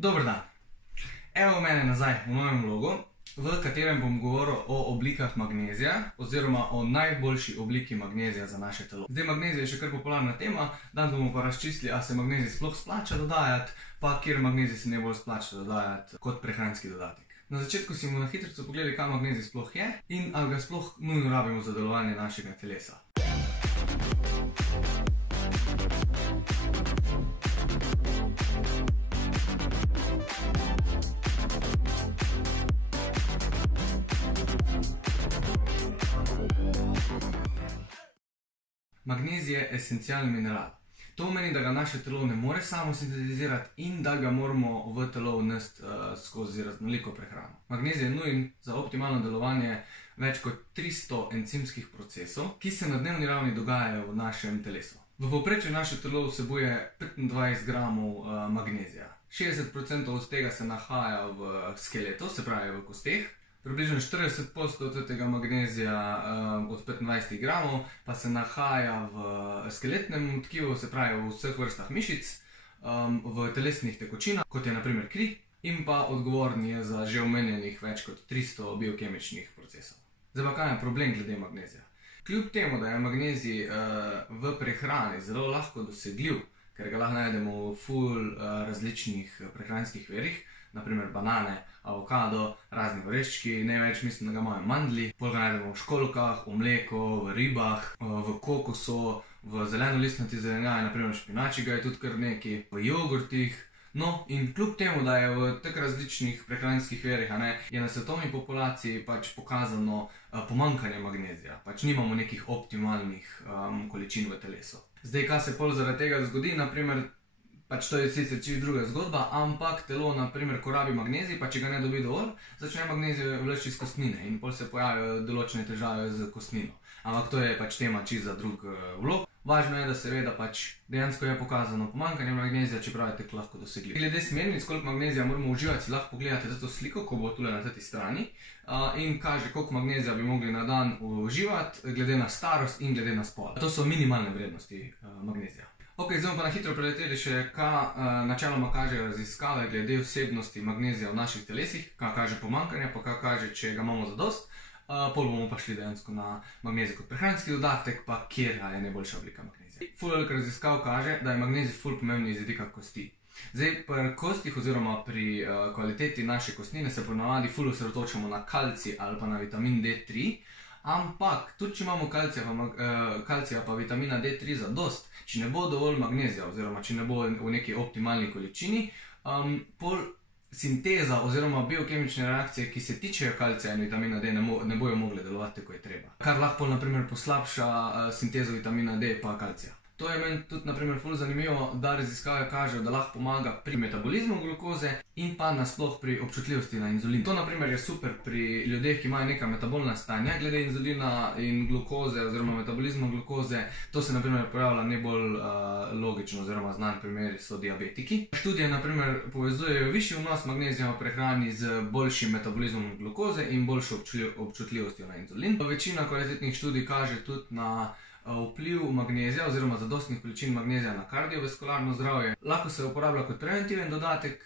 Dober dan. Evo mene nazaj v novem vlogu, v katerem bom govoril o oblikah magnezija oziroma o najboljši obliki magnezija za naše telo. Zdaj, magnezij je še kar popularna tema, danes bomo pa razčistili, a se magnezij sploh splača dodajati, pa kjer magnezij se ne bolj splača dodajati kot prehranski dodatek. Na začetku si bomo na hitrico pogledali, kaj magnezij sploh je in ali ga sploh nujno rabimo za delovanje našega telesa. Magnezij je esencialni mineral. To pomeni, da ga naše telo ne more samo sintetizirati in da ga moramo v telo vnesti skozi raznoliko prehrano. Magnezij je nujen za optimalno delovanje več kot 300 encimskih procesov, ki se na dnevni ravni dogajajo v našem telesu. V povprečju naše telo vsebuje 25 gramov magnezija. 60% od tega se nahaja v skeletu, se pravi v kosteh. Približno 40% od tega magnezija od 25 gramov pa se nahaja v skeletnem tkivu, se pravi v vseh vrstah mišic, v telesnih tekočinah, kot je na primer kri, in pa odgovorni je za že omenjenih več kot 300 biokemičnih procesov. Zdaj pa kaj je problem glede magnezija? Kljub temu, da je magnezij v prehrani zelo lahko dosegljiv, ker ga lahko najdemo v ful različnih prehranskih virih, naprimer banane, avokado, razni oreščki, največ mislim, da ga imajo mandlji, pol ga najdemo v školjkah, v mleku, v ribah, v kokosu, v zelenolistnati zelenjavi, naprimer v špinači ga je tudi kar nekaj, v jogurtih. No, in kljub temu, da je v tak različnih prehranskih virih, je na svetovni populaciji pač pokazano pomanjkanje magnezija, pač nimamo nekih optimalnih količin v telesu. Zdaj, kaj se pol zaradi tega zgodi, naprimer, pač to je sicer čisto druga zgodba, ampak telo, naprimer, ko rabi magnezij, pa če ga ne dobi dovolj, začne magnezij vleči iz kostnine in pol se pojavijo določene težave z kostnino. Ampak to je pač tema čisto za drug vlog. Važno je, da seveda pač dejansko je pokazano pomanjkanje magnezija, čeprav je tako lahko dosegljiv. Glede smernic, koliko magnezija moramo uživati, si lahko pogledate to sliko, ko bo tule na tej strani, in kaže, koliko magnezija bi mogli na dan uživati, glede na starost in glede na spol. To so minimalne vrednosti magnezija. Ok, zdaj bomo pa na hitro preleteli še, kaj načeloma kažejo raziskave glede vsebnosti magnezija v naših telesih, kaj kaže pomanjkanje, pa kaj kaže, če ga imamo zadost. Pol bomo pa šli dejansko na magnezij kot prehranski dodatek, pa kjer je najboljša oblika magnezija. Ful veliko raziskav kaže, da je magnezij ful pomembni iz vidika kosti. Zdaj, pri kostih oziroma pri kvaliteti naše kostnine se ponavadi ful osredotočamo na kalcij ali pa na vitamin D3, ampak tudi če imamo kalcija pa vitamina D3 zadost, če ne bo dovolj magnezija oziroma če ne bo v neki optimalni količini, pol sinteza oziroma biokemične reakcije, ki se tičejo kalcija in vitamina D, ne bojo mogle delovati, ko je treba. Kar lahko naprimer poslabša sintezo vitamina D pa kalcija. To je meni tudi naprimer ful zanimivo, da raziskave kažejo, da lahko pomaga pri metabolizmu glukoze in pa nasploh pri občutljivosti na inzulin. To naprimer je super pri ljudeh, ki imajo neka metabolna stanja glede inzulina in glukoze oziroma metabolizma glukoze. To se naprimer pojavlja najbolj logično oziroma znan primeri so diabetiki. Študije naprimer povezujejo višji vnos magnezija v prehrani z boljšim metabolizmom glukoze in boljšo občutljivostjo na inzulin. Večina kvalitetnih študij kaže tudi na vpliv magnezija oziroma zadostnih količin magnezija na kardiovaskularno zdravje. Lahko se uporablja kot preventiven dodatek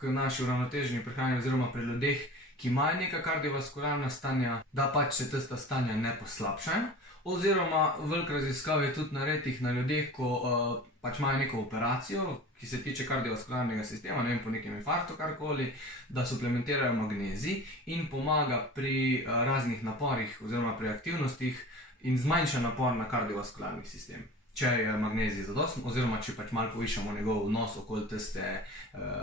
k naši uravnoteženi prehrani oziroma pri ljudeh, ki imajo neka kardiovaskularna stanja, da pač se tista stanja ne poslabšajo. Oziroma, veliko raziskav je tudi nareditih na ljudeh, ko pač imajo neko operacijo, ki se tiče kardiovaskularnega sistema, ne vem, po nekem infarktu, karkoli, da suplementirajo magnezij in pomaga pri raznih naporih oziroma pri aktivnostih in zmanjša napor na kardiovaskularni sistem, če je magnezij zadosten oziroma če pač malo povišamo njegov vnos okoli tiste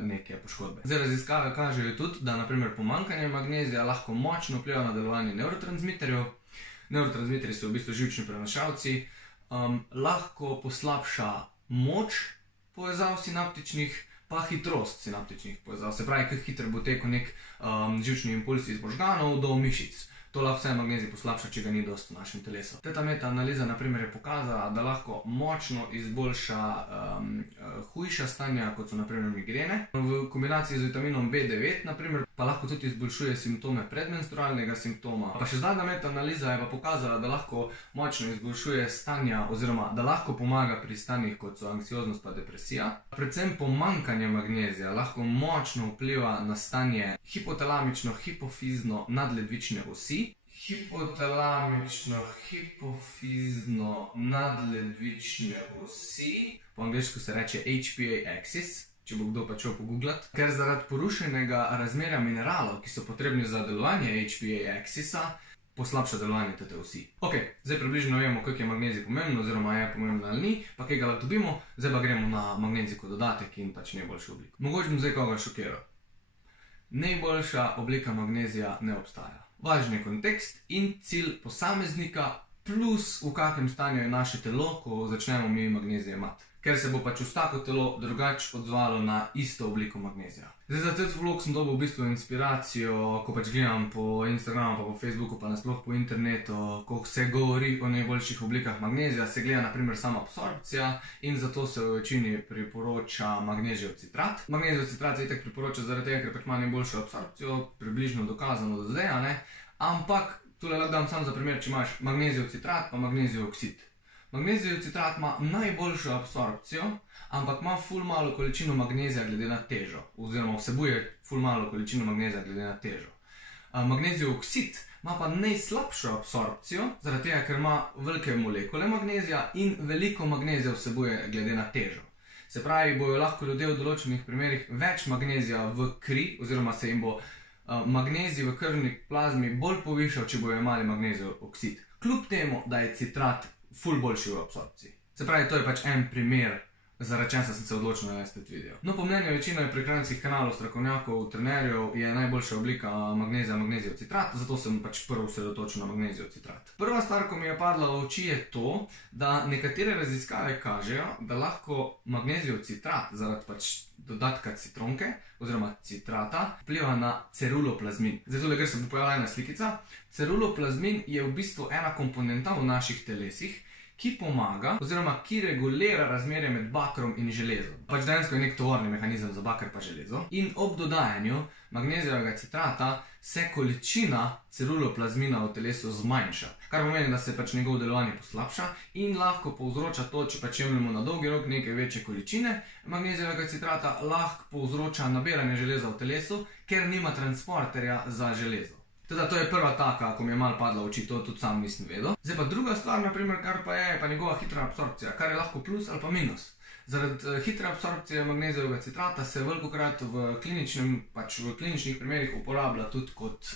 neke poškodbe. Zdaj, raziskave kažejo tudi, da naprimer pomanjkanje magnezija lahko močno vpliva na delovanje nevrotransmiterjev. Nevrotransmiterji so v bistvu živčni prenašalci, lahko poslabša moč povezav sinaptičnih, pa hitrost sinaptičnih povezav. Se pravi, kako hitro bo tekel nek živčni impuls iz možganov do mišic. To lahko vse magnezij poslabša, če ga ni dosti v našem telesu. Teta metaanaliza naprimer je pokazala, da lahko močno izboljša hujša stanja, kot so naprimer migrene. V kombinaciji z vitaminom B9, naprimer, pa lahko tudi izboljšuje simptome predmenstrualnega simptoma. Pa še zadnja metaanaliza je pa pokazala, da lahko močno izboljšuje stanja oziroma da lahko pomaga pri stanjih, kot so anksioznost pa depresija. Predvsem pomanjkanje magnezija lahko močno vpliva na stanje hipotalamično-hipofizno nadledvične osi. Hipotalamično-hipofizno nadledvične osi, po angleško se reče HPA axis, če bo kdo pa šel pogooglati, ker zaradi porušenega razmerja mineralov, ki so potrebni za delovanje HPA axisa, poslabša delovanje te osi. Ok, zdaj približno vemo, koliko je magnezij pomembno, oziroma je pomembno ali ni, pa kaj ga lahko dobimo, zdaj pa gremo na magnezij kot dodatek in pač najboljšo obliko. Mogoče bom zdaj koga šokiral. Najboljša oblika magnezija ne obstaja. Važen je kontekst in cilj posameznika plus v kakem stanju je naše telo, ko začnemo mi magnezij jemati. Ker se bo pač vsako telo drugače odzvalo na isto obliko magnezija. Zdaj za ta vlog sem dobil v bistvu inspiracijo, ko pač gledam po Instagramu, pa po Facebooku, pa nasploh po internetu, ko se govori o najboljših oblikah magnezija, se gleda naprimer sama absorpcija in zato se v večini priporoča magnezijev citrat. Magnezijev citrat se itak priporoča zaradi tega, ker pač ima najboljšo absorpcijo, približno dokazano do zdaj, ne? Ampak tule lahko dam samo za primer, če imaš magnezijev citrat pa magnezijev oksid. Magnezijev citrat ima najboljšo absorpcijo, ampak ima ful malo količino magnezija glede na težo, oziroma vsebuje ful malo količino magnezija glede na težo. Magnezijev oksid ima pa najslabšo absorpcijo, zaradi tega, ker ima velike molekule magnezija in veliko magnezija vsebuje glede na težo. Se pravi, bojo lahko ljudje v določenih primerih več magnezija v kri, oziroma se jim bo magnezij v krvni plazmi bolj povišal, če bojo imeli magnezijev oksid. Kljub temu, da je citrat ful boljši v absorpciji. Se pravi, to je pač en primer, zaradi česa sem se odločil narediti video. No, po mnenju večine prehranskih kanalov, strokovnjakov, trenerjev je najboljša oblika magnezija magnezijev citrat, zato sem pač prvo osredotočil na magnezijev citrat. Prva stvar, ko mi je padla v oči, je to, da nekatere raziskave kažejo, da lahko magnezijev citrat zaradi pač dodatka citronke oziroma citrata vpliva na ceruloplazmin. Zdaj tole, ker se bo pojavila ena slikica. Ceruloplazmin je v bistvu ena komponenta v naših telesih, ki pomaga oziroma ki regulira razmerje med bakrom in železom. Pač dejansko je nek tovorni mehanizem za baker pa železo. In ob dodajanju magnezijevega citrata se količina ceruloplazmina v telesu zmanjša, kar pomeni, da se pač njegovo delovanje poslabša in lahko povzroča to, če pač jemljemo na dolgi rok neke večje količine magnezijevega citrata, lahko povzroča nabiranje železa v telesu, ker nima transporterja za železo. Teda to je prva taka, ko mi je malo padla v oči, to tudi sam nisem vedel. Zdaj pa druga stvar, naprimer, kar pa je njegova hitra absorpcija, kar je lahko plus ali pa minus. Zaradi hitre absorpcije magnezijevega citrata se velikokrat v kliničnih primerih uporablja tudi kot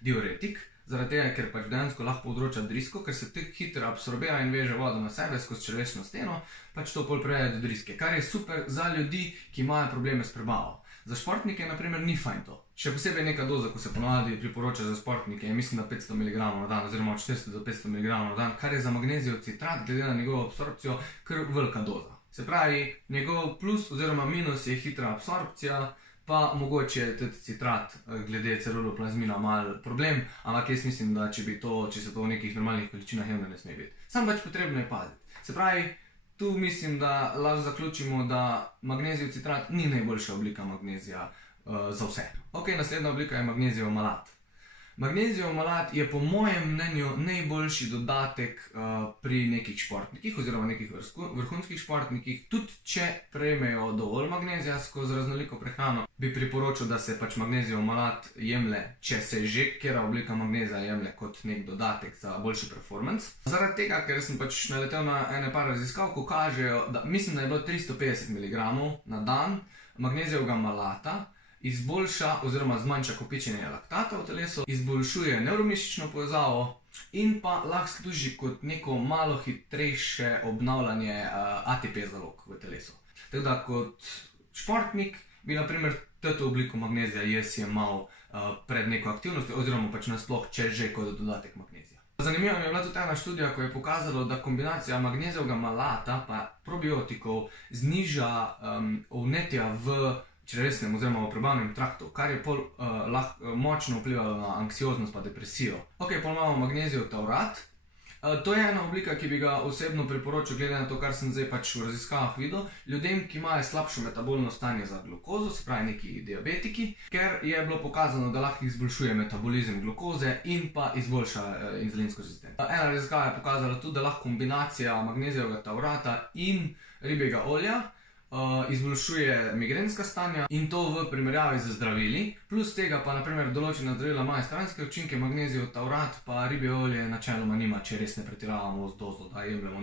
diuretik, zaradi tega, ker pač dejansko lahko povzroča drisko, ker se tako hitro absorbira in veže vodo na sebe skozi črevesno steno, pač to pol preveje do driske, kar je super za ljudi, ki imajo probleme s prebavo. Za športnike, naprimer, ni fajn to. Še posebej neka doza, ko se ponovadi priporoča za športnike, je mislim, da 500 mg na dan, oziroma od 400 do 500 mg na dan, kar je za magnezijev citrat, glede na njegovo absorpcijo, kar velika doza. Se pravi, njegov plus oziroma minus je hitra absorpcija, pa mogoče je tudi citrat glede ceruloplazmina mal problem, ampak jaz mislim, da če se to v nekih normalnih količinah jemlje ne sme biti. Samo pač potrebno je paziti. Se pravi, tu mislim, da lahko zaključimo, da magnezijev citrat ni najboljša oblika magnezija za vse. Ok, naslednja oblika je magnezijev malat. Magnezijev malat je po mojem mnenju najboljši dodatek pri nekih športnikih oziroma nekih vrhunskih športnikih. Tudi če prejmejo dovolj magnezija skozi raznoliko prehrano, bi priporočil, da se pač magnezijev malat jemlje, če se že katera oblika magnezija jemlje kot nek dodatek za boljši performance. Zaradi tega, ker sem pač naletel na ene par raziskav, ko kažejo, da mislim, da je bilo 350 mg na dan magnezijevega malata, izboljša oziroma zmanjša kopičenje laktata v telesu, izboljšuje nevromišično povezavo in pa lahko služi kot neko malo hitrejše obnavljanje ATP zalog v telesu. Tako da kot športnik bi naprimer to obliko magnezija jaz jemal pred neko aktivnostjo oziroma pač nasploh, če že kot dodatek magnezija. Zanimiva mi je bila tudi ena študija, ko je pokazalo, da kombinacija magnezijevega malata pa probiotikov zniža vnetja v črevesnem oziroma v prebavnem traktu, kar je lahko močno vplivalo na anksioznost pa depresijo. Ok, pol imamo magnezijev taurat. To je ena oblika, ki bi ga osebno priporočil, glede na to, kar sem zdaj pač v raziskavah videl, ljudem, ki imajo slabšo metabolno stanje za glukozo, se pravi neki diabetiki, ker je bilo pokazano, da lahko izboljšuje metabolizem glukoze in pa izboljša inzulinsko rezistenco. Ena raziskava je pokazala tudi, da lahko kombinacija magnezijevega taurata in ribjega olja izboljšuje migrenska stanja in to v primerjavi z zdravili, plus tega pa naprimer določena zdravila imajo stranske učinke, magnezijev taurat pa ribje olje načeloma nima, če res ne pretiravamo z dozo, da jemljemo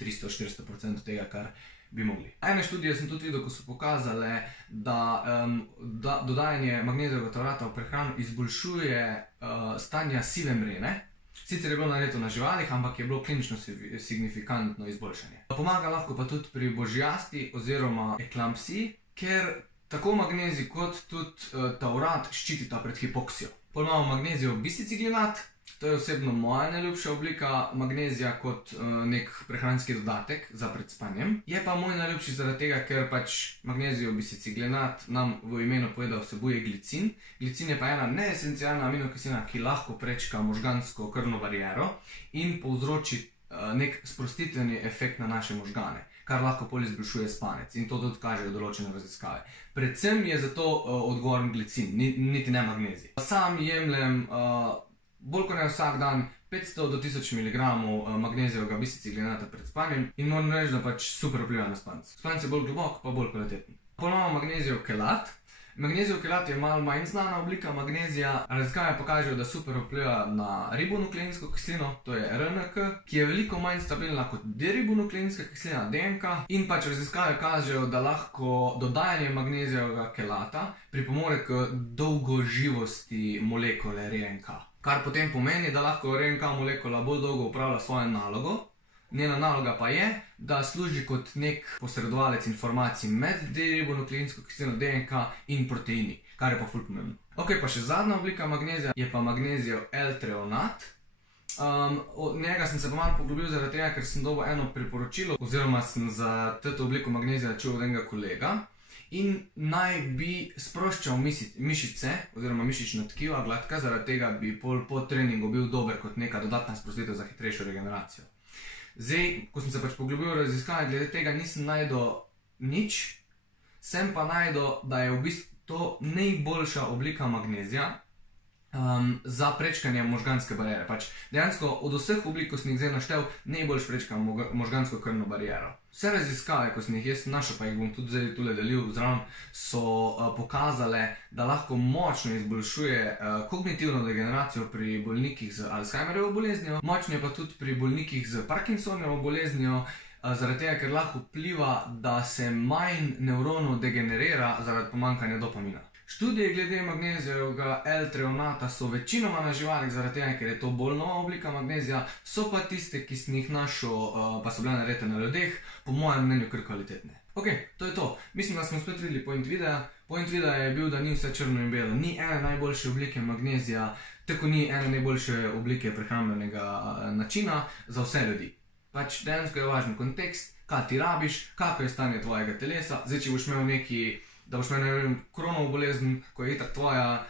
300-400% tega, kar bi mogli. Ene študije sem tudi videl, ko so pokazale, da dodajanje magnezijevega taurata v prehrano izboljšuje stanja sive mrene. Sicer je bilo narejeno na živalih, ampak je bilo klinično signifikantno izboljšanje. Pomaga lahko pa tudi pri božjasti oziroma eklampsiji, ker tako magnezij kot tudi taurat ščitita pred hipoksijo. Potem imamo magnezijev bisiciklinat, to je osebno moja najljubša oblika magnezija kot nek prehranski dodatek za pred spanjem. Je pa moj najljubši zaradi tega, ker pač magnezijev bisiciklinat nam v imenu pove, da vsebuje glicin. Glicin je pa ena neesencialna aminokislina, ki lahko prečka možgansko krvno bariero in povzroči nek sprostitveni efekt na naše možgane, kar lahko pol izboljšuje spanec in to tudi kažejo določene raziskave. Predvsem je zato odgovoren glicin, niti ne magnezij. Sam jemljem bolj kot ne vsak dan 500 do 1000 mg magnezijevega bisiciklinata pred spanjem in moram reči, da pač super vpliva na spanec. Spanec je bolj globok, pa bolj kvaliteten. Potem imamo magnezijev kelat. Magnezijev kelat je malo manj znana oblika magnezija. Raziskave pokažejo, da super vpliva na ribonukleinsko kislino, to je RNK, ki je veliko manj stabilna kot deribonukleinska kislina DNK in pač raziskave kažejo, da lahko dodajanje magnezijevega kelata pripomore k dolgoživosti molekule RNK. Kar potem pomeni, da lahko RNK molekula bolj dolgo upravlja svojo nalogo. Njena naloga pa je, da služi kot nek posredovalec informacij med deribonukleinsko kislino DNK in proteini, kar je pa ful pomembno. Ok, pa še zadnja oblika magnezija je pa magnezijev L-treonat. Od njega sem se pa malo poglobil zaradi tega, ker sem dobil eno priporočilo oziroma sem za to obliko magnezija čul od enega kolega in naj bi sproščal mišice oziroma mišična tkiva gladka, zaradi tega bi po treningu bil dober kot neka dodatna sprostitev za hitrejšo regeneracijo. Zdaj, ko sem se pač poglobil v raziskave, glede tega nisem najdel nič, sem pa najdel, da je v bistvu to najboljša oblika magnezija za prečkanje možganske bariere. Pač dejansko od vseh oblik, ko sem jih zdaj naštel, najboljš prečka možgansko krvno bariero. Vse raziskave, ko sem jih jaz našel, pa jih bom tudi zdaj tule delil zraven, so pokazale, da lahko močno izboljšuje kognitivno degeneracijo pri bolnikih z Alzheimerjevo boleznijo, močno je pa tudi pri bolnikih z Parkinsonovo boleznijo, zaradi tega, ker lahko vpliva, da se manj nevronov degenerira zaradi pomanjkanja dopamina. Študije glede magnezijevega L-treonata so večinoma na živalih, zaradi tega, ker je to bolj nova oblika magnezija, so pa tiste, ki sem jih našel, pa so bile narejene na ljudeh, po mojem mnenju kar kvalitetne. Ok, to je to. Mislim, da smo spet videli point videa. Point videa je bil, da ni vse črno in belo. Ni ene najboljše oblike magnezija, tako ni ene najboljše oblike prehrambnega načina za vse ljudi. Pač dejansko je važen kontekst, kaj ti rabiš, kako je stanje tvojega telesa. Zdaj, če boš imel da boš imel kronovo bolezen, ko je itak tvoja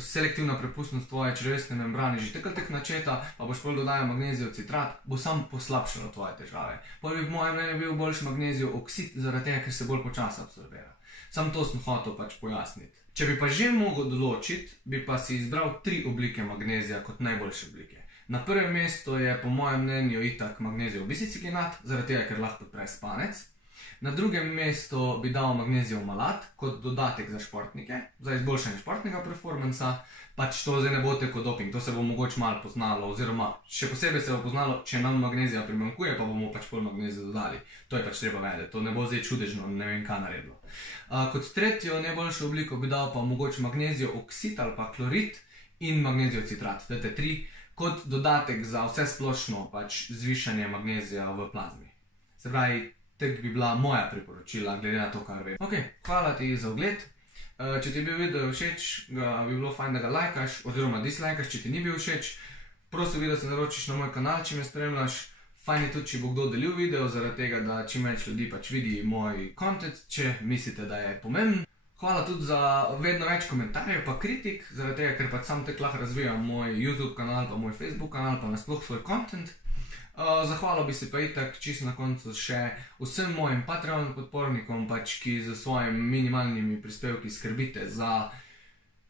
selektivna prepustnost tvoje črevesne membrane že tako načeta, pa boš pol dodajal magnezijev citrat, bo sam poslabšalo tvoje težave. Pol bi v mojem mnenju bil boljši magnezijev oksid, zaradi tega, ker se bolj počasi absorbira. Sam to sem hotel pač pojasniti. Če bi pa že mogel določiti, bi pa si izbral 3 oblike magnezija kot najboljše oblike. Na prvem mestu je po mojem mnenju itak magnezijev bisiciklinat, zaradi tega, ker lahko podpre spanec. Na drugem mestu bi dal magnezijev malat kot dodatek za športnike, za izboljšanje športnega performansa. Pač to zdaj ne bo tako doping, to se bo mogoče malo poznalo, oziroma še posebej se bo poznalo, če nam magnezija primanjkuje, pa bomo pač pol magnezijo dodali. To je pač treba vedeti, to ne bo zdaj čudežno, ne vem kaj naredilo. Kot tretjo najboljšo obliko bi dal pa mogoče magnezijev oksid ali pa klorid in magnezijev citrat, te 3, kot dodatek za vse splošno pač zvišanje magnezija v plazmi. Se pravi, tak bi bila moja priporočila, glede na to, kar vem. Ok, hvala ti za ogled. Če ti je bil video všeč, bi bilo fajn, da ga lajkaš, oziroma dislajkaš, če ti ni bil všeč. Prosim bi, da se naročiš na moj kanal, če me spremljaš. Fajn je tudi, če bo kdo delil video, zaradi tega, da čim več ljudi pač vidi moj content, če mislite, da je pomemben. Hvala tudi za vedno več komentarjev pa kritik, zaradi tega, ker pač sam tek lahko razvijam moj YouTube kanal, pa moj Facebook kanal, pa nasploh svoj content. Zahvalil bi se pa itak čisto na koncu še vsem mojim Patreon podpornikom, pač, ki z svojimi minimalnimi prispevki skrbite za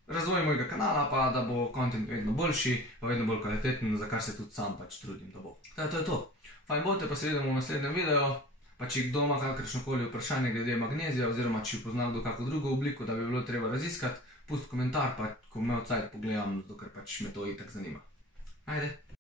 razvoj mojega kanala, pa da bo content vedno boljši, pa vedno bolj kvaliteten, za kar se tudi sam pač trudim, da bo. To je to. Fajn bote, pa se vidimo v naslednjem videu. Pa če kdo ima kakršnokoli vprašanje glede magnezija, oziroma če pozna kdo kako drugo obliko, da bi bilo treba raziskati, pusti komentar, pa ko imel cajt pogledam, dokler pač me to itak zanima. Ajde!